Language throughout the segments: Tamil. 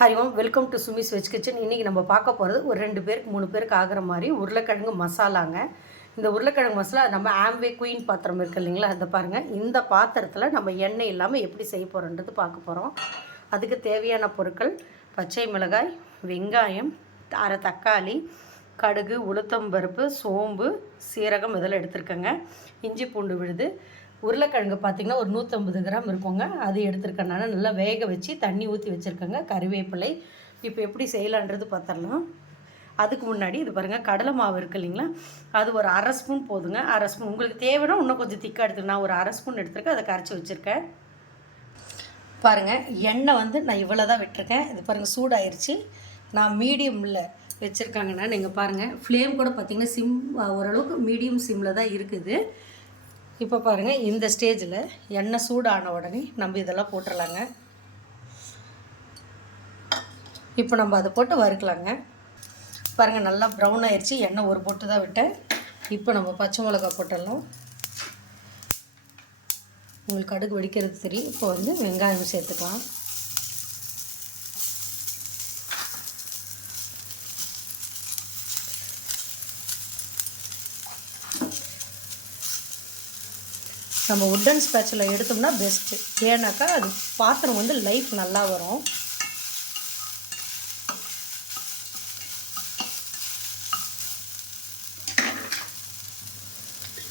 Hari Om, welcome to Sumi's veg kitchen. இன்றைக்கி நம்ம பார்க்க போகிறது ஒரு 2 பேருக்கு 3 பேருக்கு ஆகிற மாதிரி உருளைக்கிழங்கு மசாலாங்க. இந்த உருளைக்கிழங்கு மசாலா நம்ம ஆம்வே குயின் பாத்திரம் இருக்குது இல்லைங்களா, அதை பாருங்கள். இந்த பாத்திரத்தில் நம்ம எண்ணெய் இல்லாமல் எப்படி செய்ய போகிறோன்றது பார்க்க போகிறோம். அதுக்கு தேவையான பொருட்கள்: பச்சை மிளகாய், வெங்காயம், அரை தக்காளி, கடுகு, உளுத்தம்பருப்பு, சோம்பு, சீரகம் இதெல்லாம் எடுத்துருக்கேங்க. இஞ்சி பூண்டு விழுது. உருளைக்கிழங்கு பார்த்திங்கன்னா ஒரு 150 கிராம் இருக்குங்க. அது எடுத்துருக்கேன். நான் நல்லா வேக வச்சு தண்ணி ஊற்றி வச்சுருக்கேங்க. கருவேப்பிலை. இப்போ எப்படி செய்யலான்றது பார்த்துடலாம். அதுக்கு முன்னாடி இது பாருங்கள், கடலை மாவு இருக்குது இல்லைங்களா, அது ஒரு அரை ஸ்பூன் போதுங்க. அரை ஸ்பூன் உங்களுக்கு தேவைன்னா இன்னும் கொஞ்சம் திக்காக எடுத்துருக்கேன். நான் ஒரு அரை ஸ்பூன் எடுத்துருக்கேன். அதை கரைச்சி வச்சுருக்கேன். பாருங்கள், எண்ணெய் வந்து நான் இவ்வளோ தான் விட்டுருக்கேன். இது பாருங்கள், சூடாயிருச்சு. நான் மீடியமில் வச்சுருக்காங்கண்ணா. நீங்கள் பாருங்கள், ஃப்ளேம் கூட பார்த்திங்கன்னா ஓரளவுக்கு மீடியம் சிம்மில் தான் இருக்குது. இப்போ பாருங்கள், இந்த ஸ்டேஜில் எண்ணெய் சூடான உடனே நம்ம இதெல்லாம் போட்டுடலாங்க. இப்போ நம்ம அதை போட்டு வறுக்கலாங்க. பாருங்கள், நல்லா ப்ரௌன் ஆயிடுச்சு. எண்ணெய் ஒரு போட்டு தான் விட்டேன். இப்போ நம்ம பச்சை மிளகா போட்டுடலாம். உங்களுக்கு கடுகு வெடிக்கிறது தெரியும். இப்போ வந்து வெங்காயம் சேர்த்துக்கலாம். நம்ம உட்டன் ஸ்பேட்சில் எடுத்தோம்னா பெஸ்ட்டு. ஏன்னாக்கா அது பாத்திரம் வந்து லைஃப் நல்லா வரும்.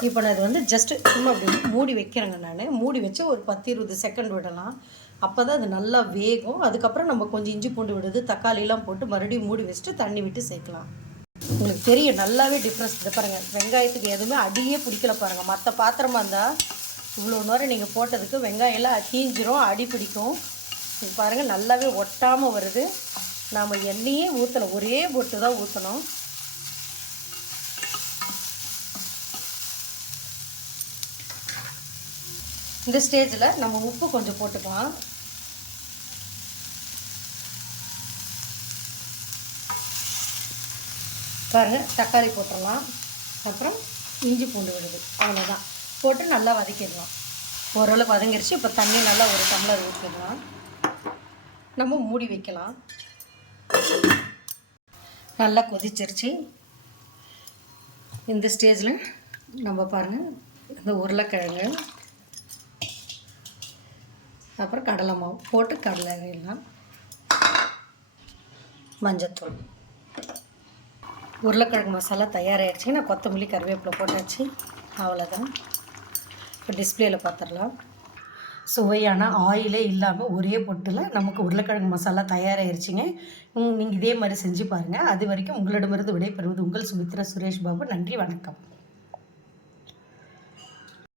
இப்போ நான் இது வந்து ஜஸ்ட்டு சும்மா அப்படி மூடி வைக்கிறேங்க. நான் மூடி வச்சு ஒரு 10-20 செகண்ட் விடலாம். அப்போ தான் அது நல்லா வேகும். அதுக்கப்புறம் நம்ம கொஞ்சம் இஞ்சி பூண்டு விடுது, தக்காளிலாம் போட்டு மறுபடியும் மூடி வச்சுட்டு தண்ணி விட்டு சேர்க்கலாம். உங்களுக்கு தெரியும் நல்லாவே டிஃப்ரென்ஸ். இதை பாருங்கள், வெங்காயத்துக்கு எதுவுமே அடியே பிடிக்கல பாருங்கள். மற்ற பாத்திரமாக இருந்தால் இவ்வளோ நேரம் நீங்கள் போட்டதுக்கு வெங்காயம்லாம் தீஞ்சிரும், அடி பிடிக்கும். இது பாருங்கள், நல்லாவே ஒட்டாமல் வருது. நாம் எண்ணெயே ஊற்றணும், ஒரே போட்டு தான் ஊற்றணும். இந்த ஸ்டேஜில் நம்ம உப்பு கொஞ்சம் போட்டுக்கலாம். பாருங்கள், தக்காளி போட்டுடலாம். அப்புறம் இஞ்சி பூண்டு விடுது, அவ்வளோதான். போட்டு நல்லா வதக்கிடலாம். ஓரளவுக்கு வதங்கிடுச்சு. இப்போ தண்ணி நல்லா ஒரு டம்ளர் ஊற்றிடலாம். நம்ம மூடி வைக்கலாம். நல்லா கொதிச்சிருச்சு. இந்த ஸ்டேஜில் நம்ம பாருங்கள், இந்த உருளைக்கிழங்கு, அப்புறம் கடலை மாவு போட்டு கடலை எல்லாம், மஞ்சத்தூள், உருளைக்கிழங்கு மசாலா தயாராகிடுச்சு. நான் கொத்தமல்லி கருவேப்பிலை போட்டாச்சு. அவ்வளோதான். இப்போ டிஸ்பிளேயில் பார்த்துடலாம். சுவையான ஆயிலே இல்லாமல் ஒரே பொட்டில் நமக்கு உருளைக்கிழங்கு மசாலா தயாராகிருச்சிங்க. நீங்கள் இதே மாதிரி செஞ்சு பாருங்கள். அது வரைக்கும் உங்களிடமிருந்து விடைபெறுவது உங்கள் சுமித்ரா சுரேஷ் பாபு. நன்றி, வணக்கம்.